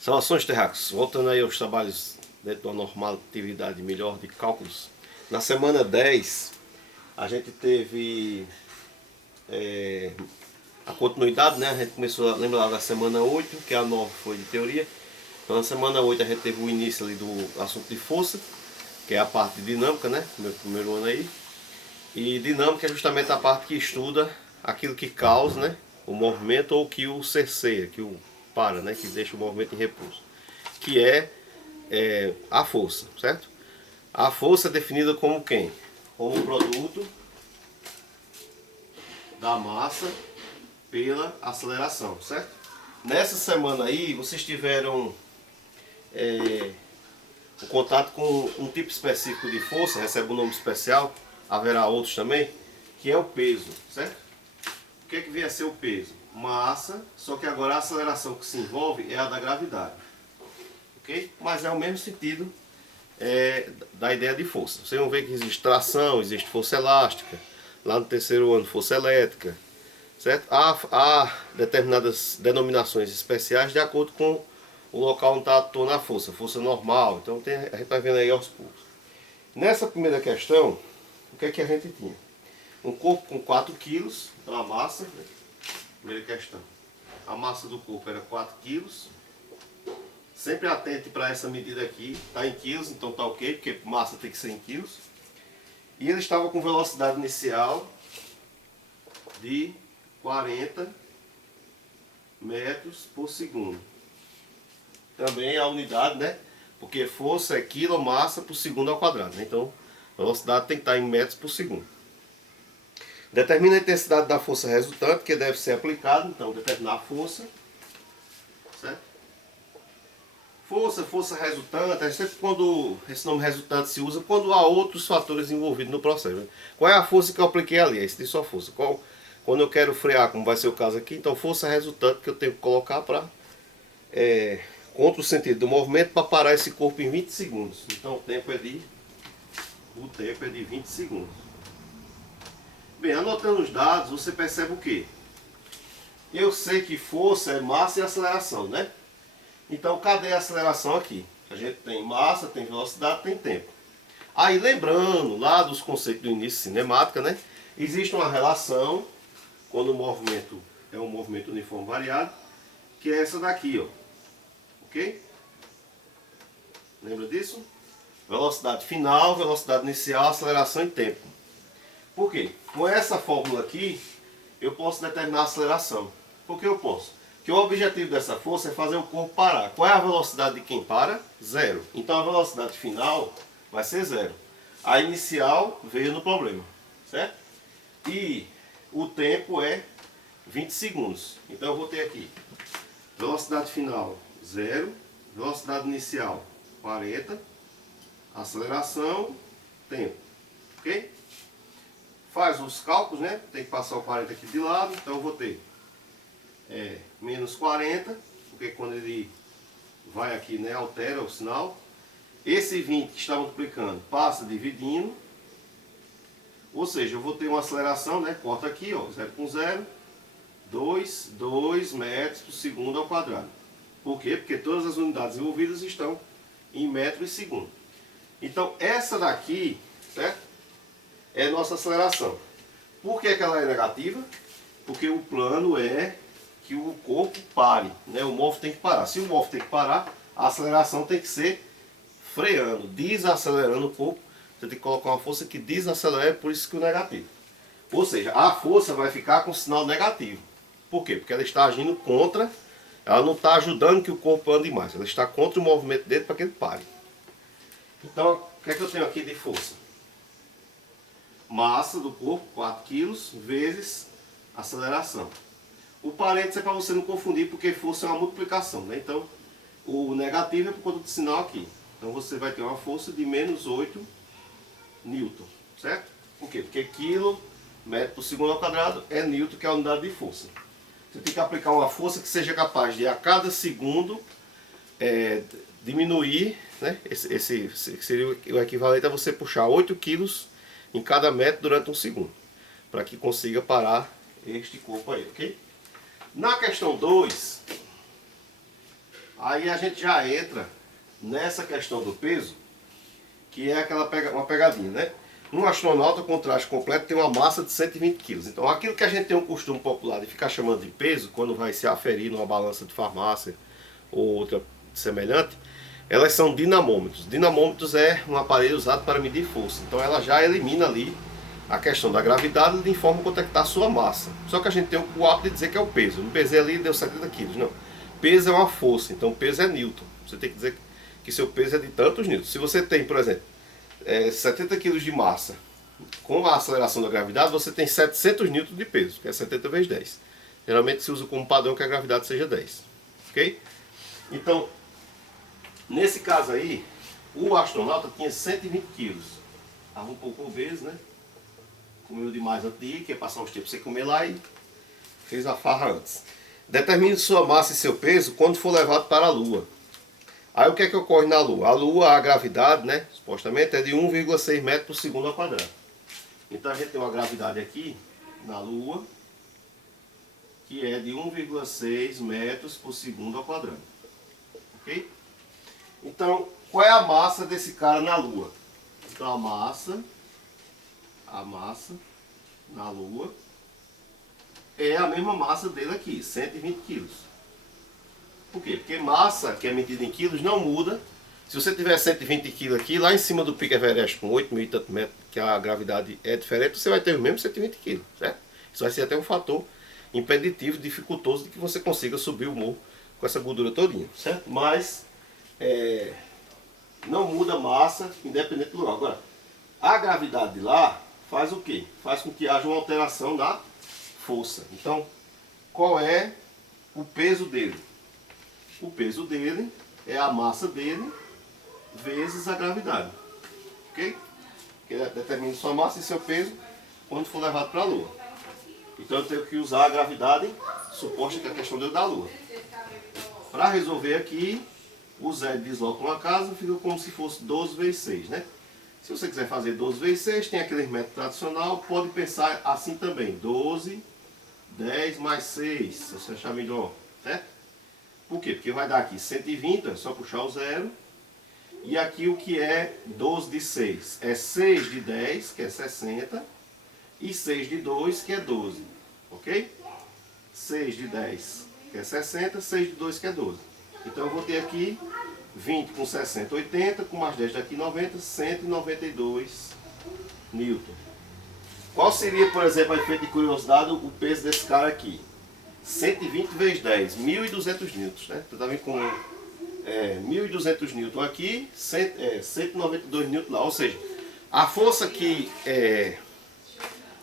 Saudações, terráqueos. Voltando aí aos trabalhos dentro de uma normatividade melhor de cálculos. Na semana 10, a gente teve a continuidade, né? A gente começou a lembrar lá da semana 8, que a 9 foi de teoria. Então na semana 8 a gente teve o início ali do assunto de força, que é a parte de dinâmica, né? Meu primeiro ano aí. E dinâmica é justamente a parte que estuda aquilo que causa, né, o movimento ou que o cerceia, que o para, né, que deixa o movimento em repouso. Que é a força, certo? A força é definida como quem? Como o produto da massa pela aceleração, certo? Nessa semana aí vocês tiveram o contato com um tipo específico de força, recebe um nome especial, haverá outros também, que é o peso, certo? O que é que vem a ser o peso? Massa, só que agora a aceleração que se envolve é a da gravidade, ok? Mas é o mesmo sentido da ideia de força. Vocês vão ver que existe tração, existe força elástica, lá no terceiro ano força elétrica, certo? Há determinadas denominações especiais de acordo com o local onde está atuando a força, força normal. Então a gente vai vendo aí aos poucos. Nessa primeira questão, o que é que a gente tinha? Um corpo com 4 kg, então a massa, né? Primeira questão. A massa do corpo era 4 kg. Sempre atente para essa medida aqui, está em quilos, então está ok, porque massa tem que ser em quilos. E ele estava com velocidade inicial de 40 metros por segundo. Também a unidade, né? Porque força é quilo, massa por segundo ao quadrado, né? Então, a velocidade tem que estar em metros por segundo. Determina a intensidade da força resultante, que deve ser aplicado. Então, determinar a força, certo? Força resultante, é sempre quando esse nome resultante se usa quando há outros fatores envolvidos no processo, né? Qual é a força que eu apliquei ali? Esse de só força. Quando eu quero frear, como vai ser o caso aqui, então força resultante que eu tenho que colocar para contra o sentido do movimento para parar esse corpo em 20 segundos. Então o tempo é de 20 segundos. Bem, anotando os dados, você percebe o quê? Eu sei que força é massa e aceleração, né? Então cadê a aceleração aqui? A gente tem massa, tem velocidade, tem tempo. Aí lembrando lá dos conceitos do início cinemática, né? Existe uma relação quando o movimento é um movimento uniforme variado, que é essa daqui, ó. Ok? Lembra disso? Velocidade final, velocidade inicial, aceleração e tempo. Por quê? Com essa fórmula aqui, eu posso determinar a aceleração. Por que eu posso? Porque o objetivo dessa força é fazer o corpo parar. Qual é a velocidade de quem para? Zero. Então a velocidade final vai ser zero. A inicial veio no problema, certo? E o tempo é 20 segundos. Então eu vou ter aqui velocidade final 0, velocidade inicial 40, aceleração, tempo, ok? Faz os cálculos, né? Tem que passar o 40 aqui de lado, então eu vou ter menos 40, porque quando ele vai aqui, né, altera o sinal. Esse 20 que está multiplicando passa dividindo, ou seja, eu vou ter uma aceleração, né? Corta aqui, ó, 0 com 0, 2 metros por segundo ao quadrado. Por quê? Porque todas as unidades envolvidas estão em metro e segundo. Então essa daqui, certo? É nossa aceleração. Por que ela é negativa? Porque o plano é que o corpo pare, né? O móvel tem que parar. Se o móvel tem que parar, a aceleração tem que ser freando, desacelerando o corpo. Você tem que colocar uma força que desacelera, por isso que o negativo. Ou seja, a força vai ficar com sinal negativo. Por quê? Porque ela está agindo contra, ela não está ajudando que o corpo ande mais. Ela está contra o movimento dele para que ele pare. Então, o que é que eu tenho aqui de força? Massa do corpo, 4 kg, vezes aceleração. O parênteses é para você não confundir, porque força é uma multiplicação, né? Então, o negativo é por conta do sinal aqui. Então, você vai ter uma força de menos 8 newton, certo? Por quê? Porque quilo, metro por segundo ao quadrado, é newton, que é a unidade de força. Você tem que aplicar uma força que seja capaz de, a cada segundo, diminuir, né? Esse seria o equivalente a você puxar 8 quilos em cada metro durante um segundo, para que consiga parar este corpo aí, ok? Na questão 2, Aí a gente já entra nessa questão do peso, que é uma pegadinha, né? Um astronauta com traje completo tem uma massa de 120 kg. Então aquilo que a gente tem um costume popular de ficar chamando de peso, quando vai se aferir numa balança de farmácia ou outra semelhante, elas são dinamômetros. Dinamômetros é um aparelho usado para medir força. Então ela já elimina ali a questão da gravidade e informa quanto é que está a sua massa. Só que a gente tem o hábito de dizer que é o peso. No pesei ali deu 70 kg. Não. Peso é uma força, então peso é newton. Você tem que dizer que seu peso é de tantos newtons. Se você tem, por exemplo, 70 kg de massa, com a aceleração da gravidade, você tem 700 newtons de peso, que é 70 vezes 10. Geralmente se usa como padrão que a gravidade seja 10. Ok? Então, nesse caso aí, o astronauta tinha 120 kg. Estava um pouco obeso, né? Comeu demais antes de ir, quer passar uns tempos sem comer lá e fez a farra antes. Determine sua massa e seu peso quando for levado para a Lua. Aí o que é que ocorre na Lua? A Lua, a gravidade, né, supostamente é de 1,6 metros por segundo ao quadrado. Então a gente tem uma gravidade aqui na Lua que é de 1,6 metros por segundo ao quadrado. Ok? Então, qual é a massa desse cara na Lua? Então a massa na Lua é a mesma massa dele aqui, 120 quilos. Por quê? Porque massa, que é medida em quilos, não muda. Se você tiver 120 quilos aqui, lá em cima do Pico Everest, com 8 mil e tantos metros, que a gravidade é diferente, você vai ter o mesmo 120 quilos, certo? Isso vai ser até um fator impeditivo, dificultoso, de que você consiga subir o morro com essa gordura todinha, certo? Mas, não muda a massa, independente do lugar. Agora, a gravidade de lá faz o quê? Faz com que haja uma alteração da força. Então, qual é o peso dele? O peso dele é a massa dele vezes a gravidade. Ok? Que determina sua massa e seu peso quando for levado para a Lua. Então eu tenho que usar a gravidade suposta, que é a questão dele da Lua. Para resolver aqui, o Zé desloca uma casa, fica como se fosse 12 vezes 6, né? Se você quiser fazer 12 vezes 6, tem aquele método tradicional, pode pensar assim também. 12, 10 mais 6, se você achar melhor, certo? Por quê? Porque vai dar aqui 120, é só puxar o zero. E aqui o que é 12 de 6? É 6 de 10, que é 60. E 6 de 2, que é 12. Ok? 6 de 10, que é 60. 6 de 2, que é 12. Então eu vou ter aqui 20 com 60, 80. Com mais 10 daqui 90, 192 newton. Qual seria, por exemplo, a efeito de curiosidade, o peso desse cara aqui? 120 vezes 10, 1.200 newtons, né? Então tá vendo com 1.200 newtons aqui, 192 newtons lá. Ou seja, a força que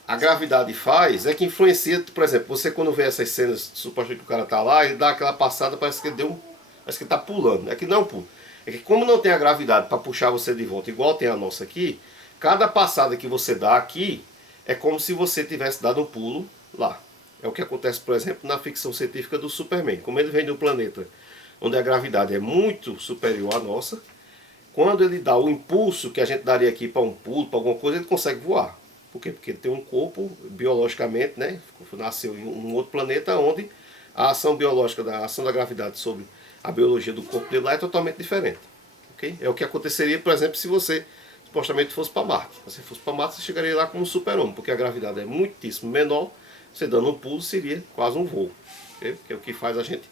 a gravidade faz é que influencia, por exemplo, você quando vê essas cenas, supostamente que o cara tá lá, ele dá aquela passada, parece que ele tá pulando. É que não pula. É que como não tem a gravidade para puxar você de volta, igual tem a nossa aqui, cada passada que você dá aqui é como se você tivesse dado um pulo lá. É o que acontece, por exemplo, na ficção científica do Superman. Como ele vem de um planeta onde a gravidade é muito superior à nossa, quando ele dá o impulso que a gente daria aqui para um pulo, para alguma coisa, ele consegue voar. Por quê? Porque ele tem um corpo, biologicamente, né? Nasceu em um outro planeta onde a ação biológica, a ação da gravidade sobre a biologia do corpo dele lá é totalmente diferente. Okay? É o que aconteceria, por exemplo, se você supostamente fosse para Marte. Se você fosse para Marte, você chegaria lá como um super-homem, porque a gravidade é muitíssimo menor. Você dando um pulo seria quase um voo. Okay? Porque o que faz a gente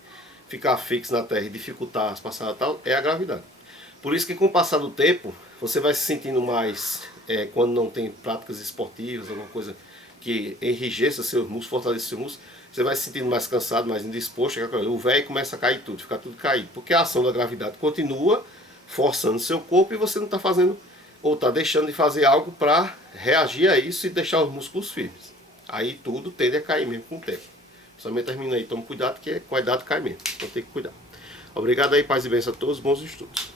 ficar fixo na Terra e dificultar as passadas tal é a gravidade. Por isso que com o passar do tempo, você vai se sentindo mais, quando não tem práticas esportivas, alguma coisa que enrijeça seus músculos, fortaleça seus músculos, você vai se sentindo mais cansado, mais indisposto, o velho começa a cair tudo, fica tudo caído. Porque a ação da gravidade continua forçando seu corpo e você não está fazendo, ou está deixando de fazer algo para reagir a isso e deixar os músculos firmes. Aí tudo tende a cair mesmo com o tempo. Somente termina aí, tome cuidado, que com a idade cai mesmo. Então tem que cuidar. Obrigado aí, paz e bênção a todos, bons estudos.